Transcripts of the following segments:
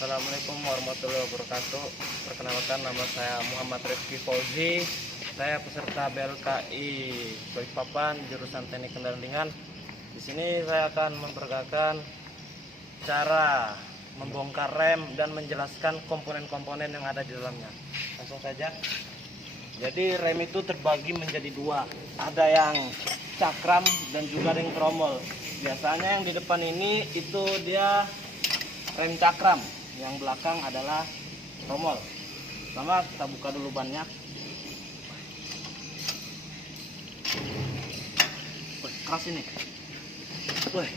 Assalamualaikum warahmatullahi wabarakatuh. Perkenalkan, nama saya Muhammad Rifki Fauzi. Saya peserta BLKI Balikpapan jurusan Teknik Kendaraan Ringan. Di sini saya akan memperagakan cara membongkar rem dan menjelaskan komponen-komponen yang ada di dalamnya. Langsung saja. Jadi rem itu terbagi menjadi dua. Ada yang cakram dan juga ring tromol. Biasanya yang di depan ini itu dia rem cakram, yang belakang adalah tromol. Pertama kita buka dulu bannya. Wih, keras ini. Wih.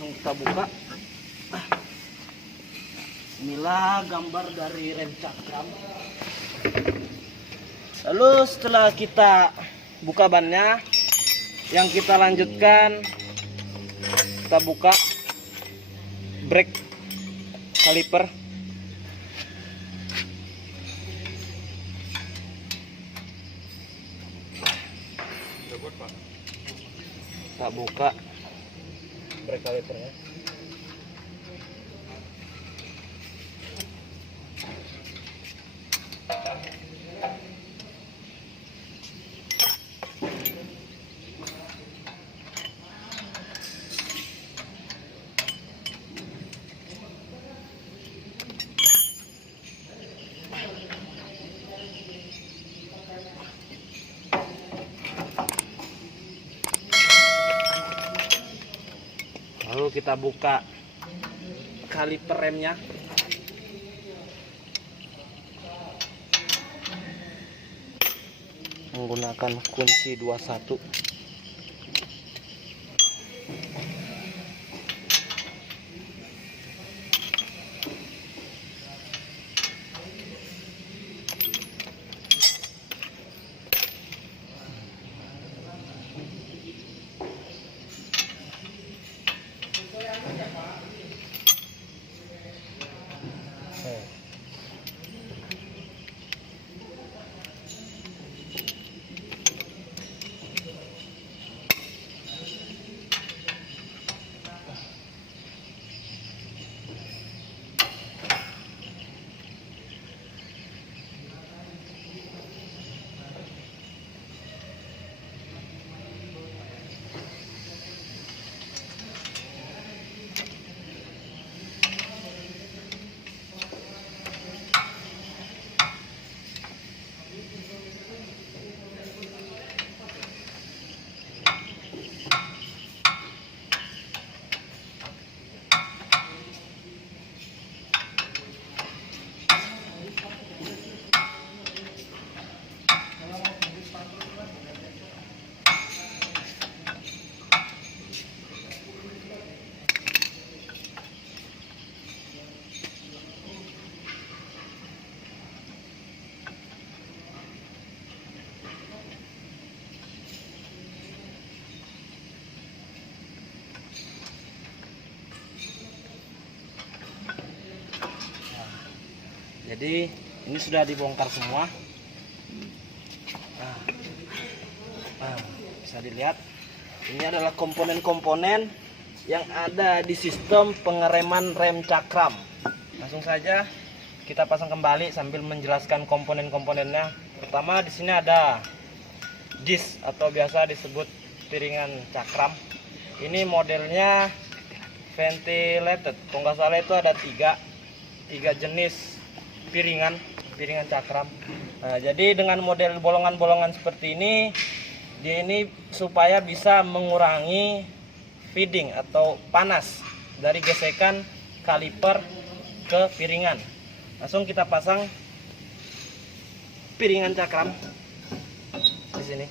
Langsung kita buka. Inilah gambar dari rem cakram. Lalu setelah kita buka bannya, yang kita lanjutkan, kita buka brake kaliper. Kita buka brake kalipernya. Lalu kita buka kaliper remnya. Menggunakan kunci 21. Jadi ini sudah dibongkar semua. Bisa dilihat, ini adalah komponen-komponen yang ada di sistem pengereman rem cakram. Langsung saja kita pasang kembali sambil menjelaskan komponen-komponennya. Pertama, di sini ada disk atau biasa disebut piringan cakram. Ini modelnya ventilated. Kalau nggak salah itu ada tiga jenis piringan cakram. Nah, jadi dengan model bolongan-bolongan seperti ini Dia ini supaya bisa mengurangi feeding atau panas dari gesekan kaliper ke piringan. Langsung kita pasang piringan cakram di sini.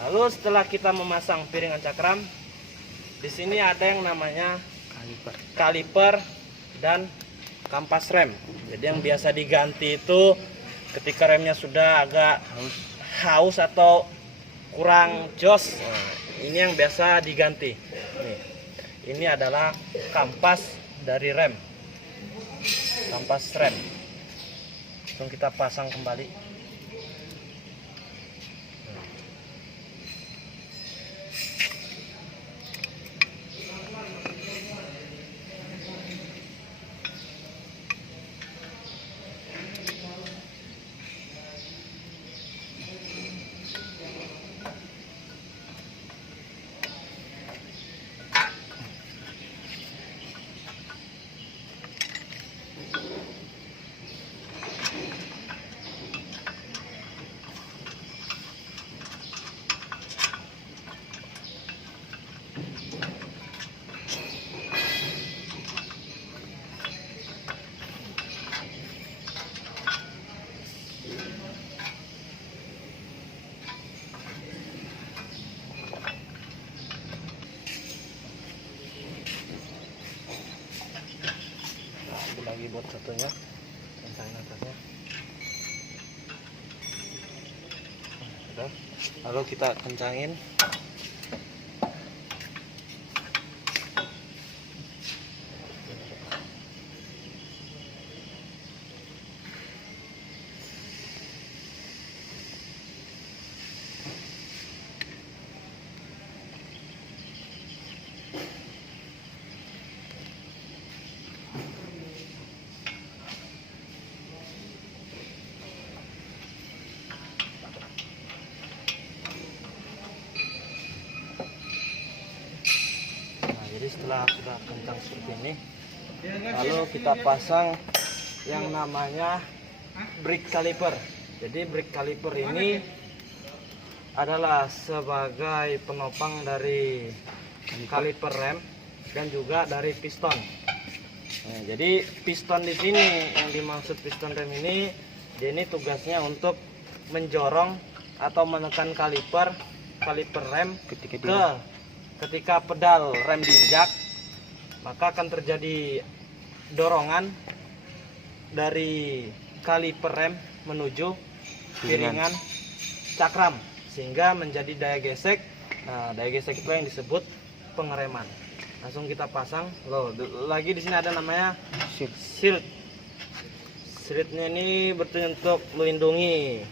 Lalu setelah kita memasang piringan cakram, di sini ada yang namanya kaliper dan kampas rem. Jadi yang biasa diganti itu ketika remnya sudah agak haus atau kurang jos. Nah, ini yang biasa diganti. Nih, ini adalah kampas dari rem, kampas rem. Langsung kita pasang kembali. Lagi buat satunya, kencangin atasnya. Lalu kita kencangin. Jadi setelah sudah kencang seperti ini, lalu kita pasang yang namanya brake caliper. Jadi brake caliper ini adalah sebagai penopang dari kaliper rem dan juga dari piston. Nah, jadi piston di sini yang dimaksud piston rem ini, dia ini tugasnya untuk menjorong atau menekan kaliper rem ketika pedal rem diinjak, maka akan terjadi dorongan dari kaliper rem menuju piringan cakram sehingga menjadi daya gesek. Nah, daya gesek itu yang disebut pengereman. Langsung kita pasang. Loh, lagi di sini ada namanya shield. Shieldnya ini bertujuan untuk melindungi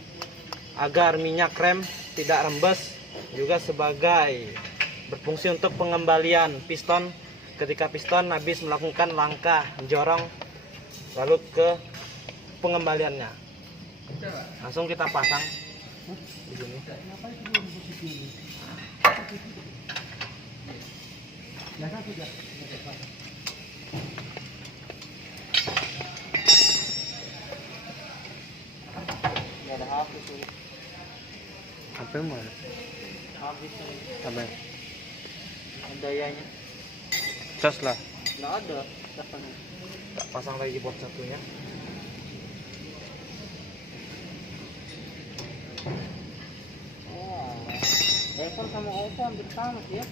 agar minyak rem tidak rembes, juga sebagai berfungsi untuk pengembalian piston ketika piston habis melakukan langkah jorong lalu ke pengembaliannya. Langsung kita pasang di sini. Ini ada habis ini. Apa yang mana? Habis ini. Apa? Dayanya Cas lah. nggak ada. Kita pasang lagi board satunya. Oh, iPhone sama Oppo hampir sama sih ya.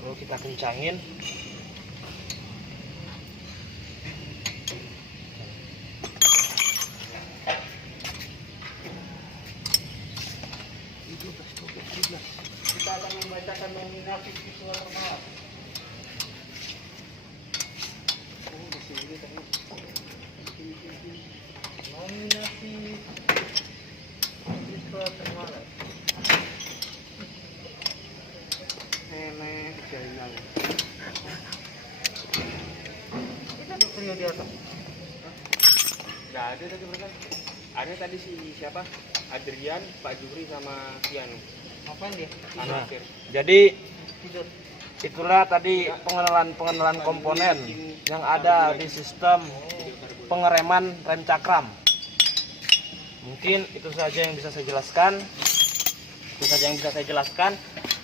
Lalu kita kencangin. Kita akan membacakan nominasi visual termahal. Nominasi visual termahal. Nenek Jainal. Kita tuh trio di atas. Nggak ada tadi mereka. Ada tadi si siapa? Adrian, Pak Juri sama Kianu. Ngapain dia? Anak. Jadi Tidur. itulah tadi pengenalan komponen yang ada di sistem pengereman rem cakram. Mungkin itu saja yang bisa saya jelaskan.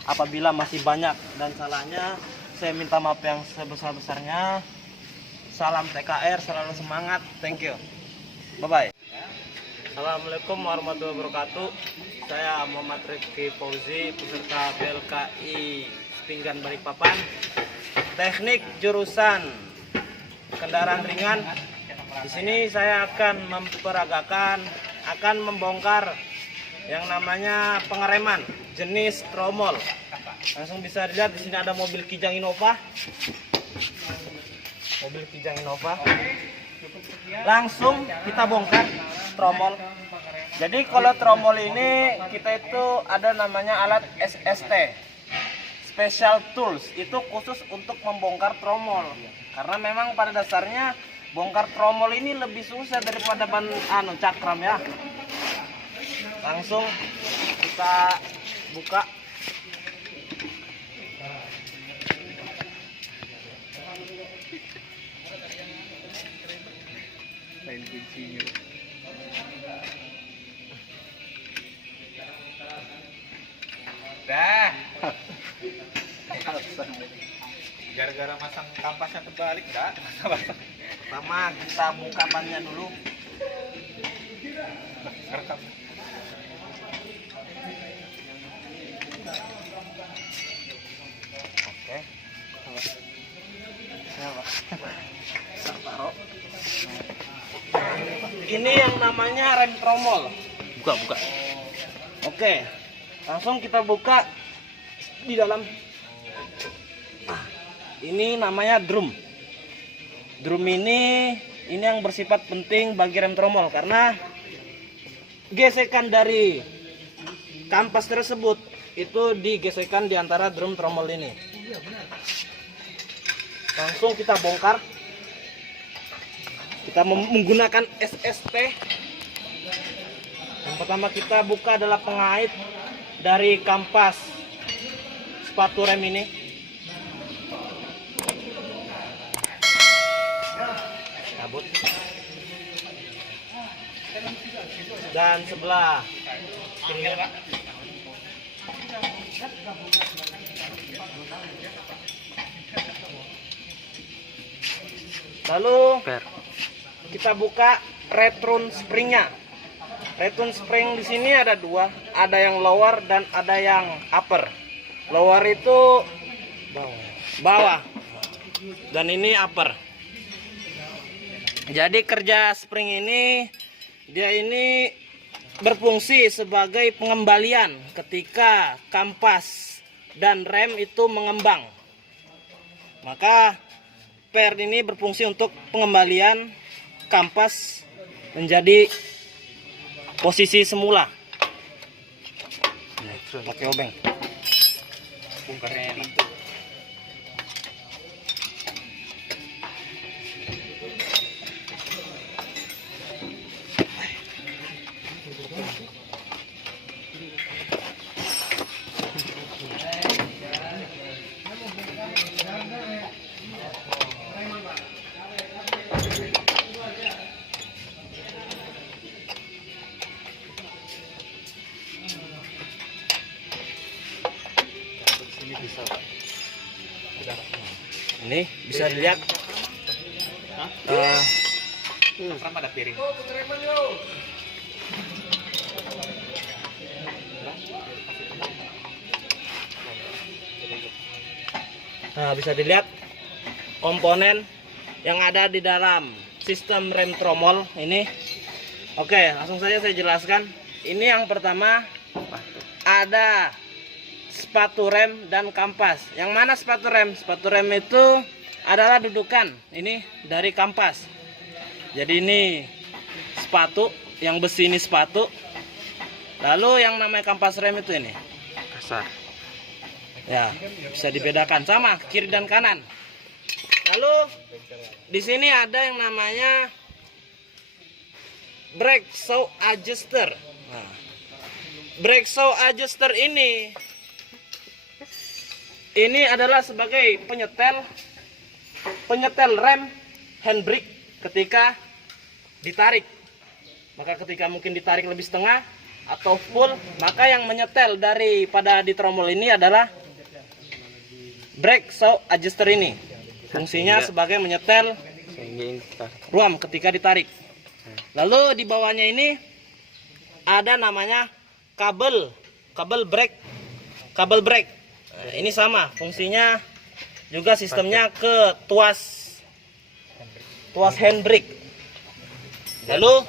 Apabila masih banyak dan salahnya, saya minta maaf yang sebesar-besarnya. Salam TKR, selalu semangat. Thank you. Bye-bye. Assalamualaikum warahmatullahi wabarakatuh. Saya Muhammad Rifki Fauzi, peserta BLKI Pinggan Balikpapan. Teknik jurusan kendaraan ringan. Di sini saya akan membongkar yang namanya pengereman jenis tromol. Langsung bisa dilihat di sini ada mobil Kijang Innova. Langsung kita bongkar tromol. Jadi kalau tromol ini kita itu ada namanya alat SST, Special Tools, itu khusus untuk membongkar tromol. Karena memang pada dasarnya bongkar tromol ini lebih susah daripada cakram ya. Langsung kita buka. Lain kuncinya. Dah. Gara-gara masang kampasnya terbalik, dah. Pertama kita buka bannya dulu. Rekam. Oke. Taruh. Ini yang namanya rem tromol. Buka. Oke. Langsung kita buka di dalam. Ini namanya drum. Drum ini yang bersifat penting bagi rem tromol karena gesekan dari kampas tersebut itu digesekkan di antara drum tromol ini. Langsung kita bongkar. Kita menggunakan SST. Yang pertama kita buka adalah pengait dari kampas sepatu rem ini. Cabut. Dan sebelah kiri. Lalu kita buka return springnya. Return spring di sini ada dua, ada yang lower dan ada yang upper. Lower itu bawah, dan ini upper. Jadi kerja spring ini, dia ini berfungsi sebagai pengembalian ketika kampas dan rem itu mengembang. Maka per ini berfungsi untuk pengembalian kampas menjadi posisi semula. Pakai obeng. Bongkarnya itu. Ini bisa dilihat. Sama ada piring. Nah, bisa dilihat komponen yang ada di dalam sistem rem tromol ini. Oke, langsung saja saya jelaskan. Ini yang pertama ada sepatu rem dan kampas. Yang mana sepatu rem? Sepatu rem itu adalah dudukan ini dari kampas. Jadi ini sepatu, yang besi ini sepatu. Lalu yang namanya kampas rem itu ini Kasar. ya, bisa dibedakan sama kiri dan kanan. Lalu di sini ada yang namanya brake shoe adjuster. Nah, brake shoe adjuster ini ini adalah sebagai penyetel rem handbrake ketika ditarik. Maka ketika mungkin ditarik lebih setengah atau full, maka yang menyetel daripada di tromol ini adalah brake shock adjuster ini. Fungsinya sebagai menyetel ruam ketika ditarik. Lalu di bawahnya ini ada namanya kabel brake. Nah, ini sama fungsinya juga, sistemnya ke tuas handbrake. Lalu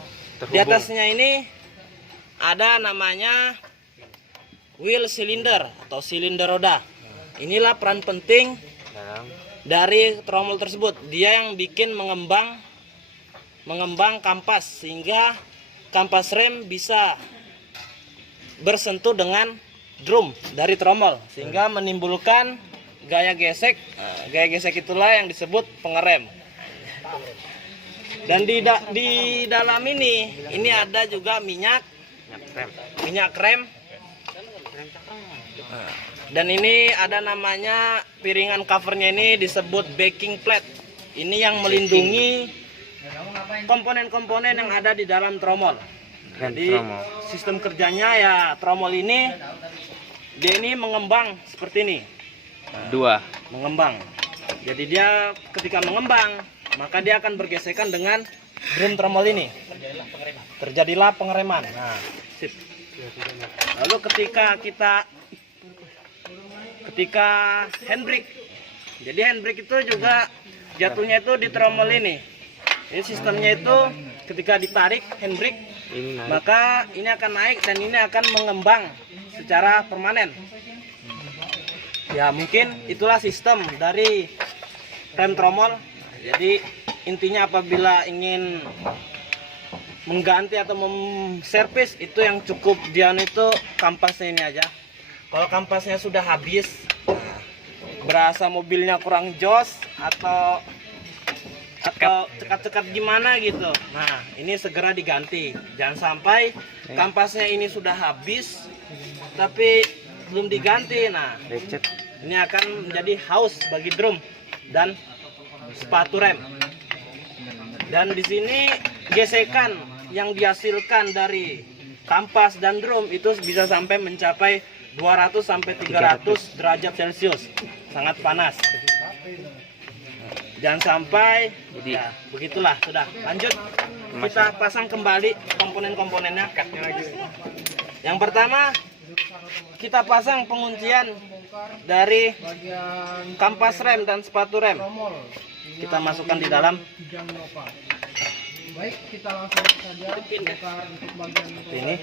di atasnya ini ada namanya wheel cylinder atau silinder roda. Inilah peran penting dari tromol tersebut. Dia yang bikin mengembang kampas sehingga kampas rem bisa bersentuh dengan drum dari tromol sehingga menimbulkan gaya gesek. Gaya gesek itulah yang disebut pengerem. Dan di dalam ini ada juga minyak rem. Dan ini ada namanya piringan covernya, ini disebut backing plate. Ini yang melindungi komponen-komponen yang ada di dalam tromol. Jadi sistem kerjanya ya, tromol ini dia ini mengembang seperti ini. Mengembang. Jadi dia ketika mengembang, maka dia akan bergesekan dengan drum tromol ini. Terjadilah pengereman. Nah, sip. Lalu ketika handbrake. Jadi handbrake itu juga jatuhnya itu di tromol ini. Ini sistemnya itu ketika ditarik handbrake, maka ini akan naik dan ini akan mengembang secara permanen. Ya, mungkin itulah sistem dari rem tromol. Jadi intinya apabila ingin mengganti atau servis, itu yang cukup dian itu kampasnya ini aja. Kalau kampasnya sudah habis, berasa mobilnya kurang jos atau cekat-cekat gimana gitu, nah ini segera diganti. Jangan sampai kampasnya ini sudah habis tapi belum diganti. Nah, ini akan menjadi haus bagi drum dan sepatu rem. Dan di sini gesekan yang dihasilkan dari kampas dan drum itu bisa sampai mencapai 200 sampai 300 derajat Celcius. Sangat panas. Jangan sampai, ya begitulah, sudah. Lanjut, kita pasang kembali komponen-komponennya. Yang pertama, kita pasang penguncian dari kampas rem dan sepatu rem. Kita masukkan di dalam. Baik, kita langsung saja bongkar untuk bagian ini.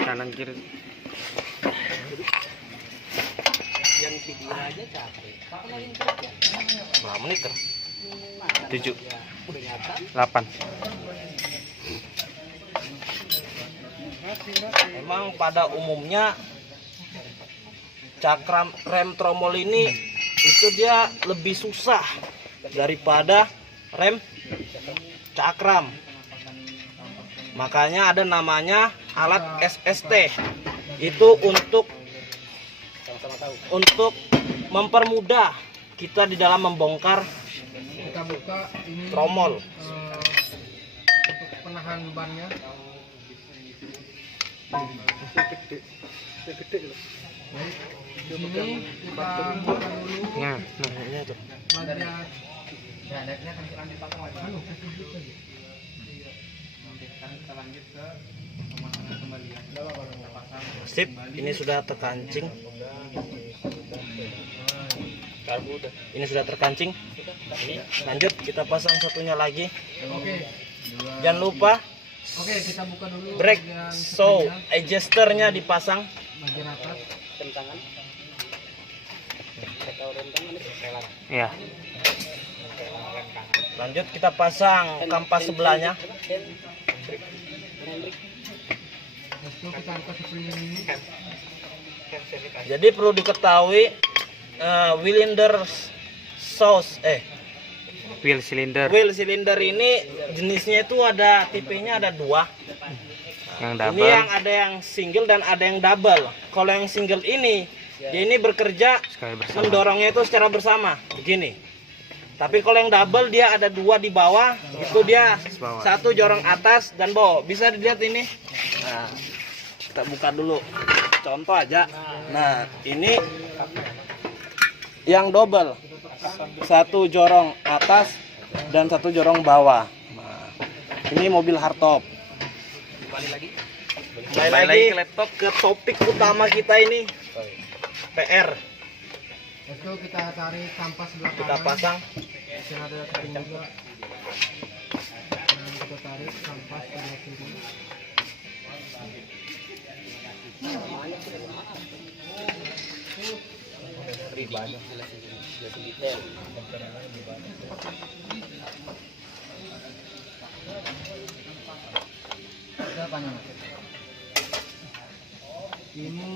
Kanan kiri. yang video aja capek. Berapa menit kan? 7, 8. Memang pada umumnya cakram rem tromol ini itu dia lebih susah daripada rem cakram. Makanya ada namanya alat SST. Itu untuk mempermudah kita di dalam membongkar Kita buka ini tromol. untuk penahan bannya. Baik, ini kita buka dulu Nah, Ini tuh. bagian Sip, ini sudah terkancing. Ini sudah terkancing. Lanjut, kita pasang satunya lagi. Oke. Jangan lupa Oke, kita buka dulu brake bagian shock supirnya, adjusternya dipasang. bagian atas. ya. Lanjut, kita pasang kampas sebelahnya. Lalu kita buka supirnya ini. Jadi perlu diketahui Wheel cylinder wheel cylinder ini jenisnya itu ada tipenya ada dua. yang Ini double. yang ada yang single dan ada yang double. Kalau yang single ini Dia ini bekerja mendorongnya itu secara bersama, begini. Tapi kalau yang double dia ada 2 di bawah, itu dia 1 jorong atas dan bawah. Bisa dilihat ini. Nah, kita buka dulu. Contoh aja. Nah, ini yang double. 1 jorong atas dan 1 jorong bawah. Nah, ini mobil hardtop. Kembali lagi ke laptop, ke topik utama kita ini. PR. Itu kita tarik kampas sebelah Kita kanan. pasang. Di sini ada kering juga. Nah, kita tarik kampas sebelah kiri. Kita tanya. Ini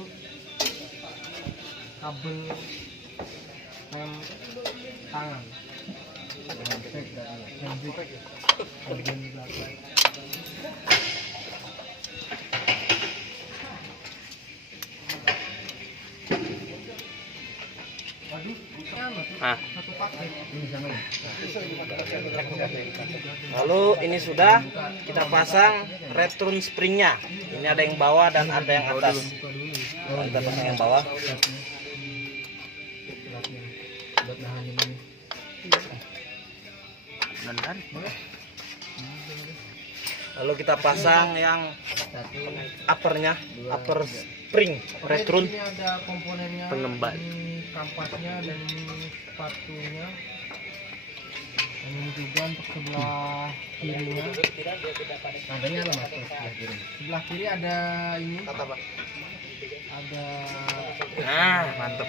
kabel rem tangan. Handbrake dari handbrake. Bagian belakang. Waduh, satu paket. Ini jangan. Lalu ini sudah kita pasang return springnya. Ini ada yang bawah dan ada yang atas. Kita pasang yang bawah. Buat nahan ini. Lalu kita pasang yang uppernya, upper spring return. Ini ada komponennya, Pengemban. ini kampasnya dan ini sepatunya. Dan ini juga untuk sebelah kirinya. Nadanya apa mas? Sebelah kiri. Sebelah kiri ada ini. Ada. Nah, mantap.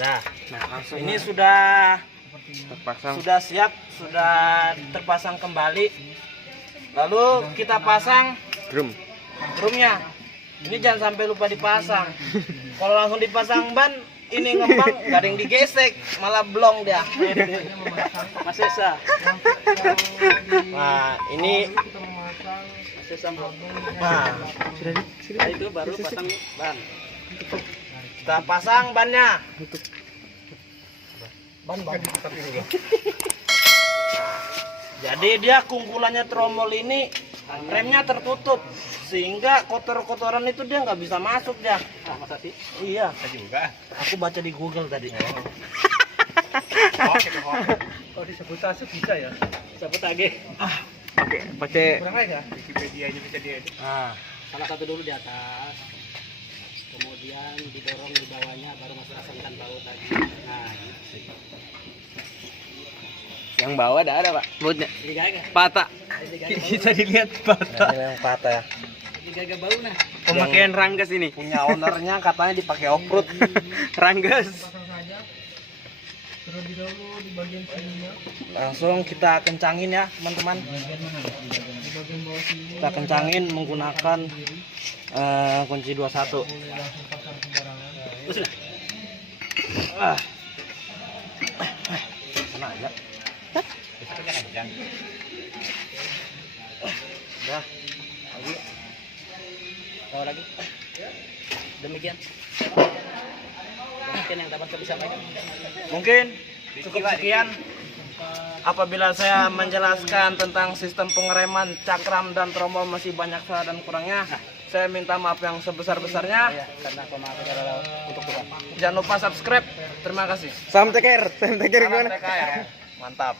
Nah, langsung ini sudah sudah siap, sudah terpasang kembali. Lalu kita pasang drumnya. Ini jangan sampai lupa dipasang. Kalau langsung dipasang ban, ini ngembang nggak ada yang digesek, malah blong dia. Mas Esa. Nah, ini Kita memasang. nah, itu baru pasang ban. Kita pasang bannya. Ban. Jadi dia kumpulannya tromol ini remnya tertutup sehingga kotor-kotoran itu dia nggak bisa masuk dia. Masa sih? Iya. juga. Aku baca di Google tadi. Oh disebutase bisa ya? Sebut lagi. Pakai Kurang aja. Wikipedia-nya bisa dia. Nah, Salah satu dulu di atas, kemudian didorong di bawahnya, baru masuk pasangkan baut tadi. Nah, gitu. Yang bawah ada Pak. Bautnya. Jadi gagah. Patah. Bisa dilihat nah, ini yang patah ya. Jadi gagah bau nah. Pemakaian ranggas ini. Punya ownernya katanya dipakai off-road. Ranggas. Pasang saja. Terlebih dahulu di bagian sininya. Langsung kita kencangin ya, teman-teman. Di bagian bawah sini. Kita kencangin menggunakan kunci 21. Boleh langsung pasang sembarangan. Ah. Kena aja. Udah. Lagi. Tahu lagi? Demikian. Mungkin yang dapat kami sampaikan. Mungkin cukup sekian. Apabila saya menjelaskan tentang sistem pengereman cakram dan tromol masih banyak salah dan kurangnya, saya minta maaf yang sebesar-besarnya. Ya, karena pemahaman adalah untuk Tuhan. Jangan lupa subscribe. Terima kasih. Salam teker. Salam teker Salam TKR. Mantap.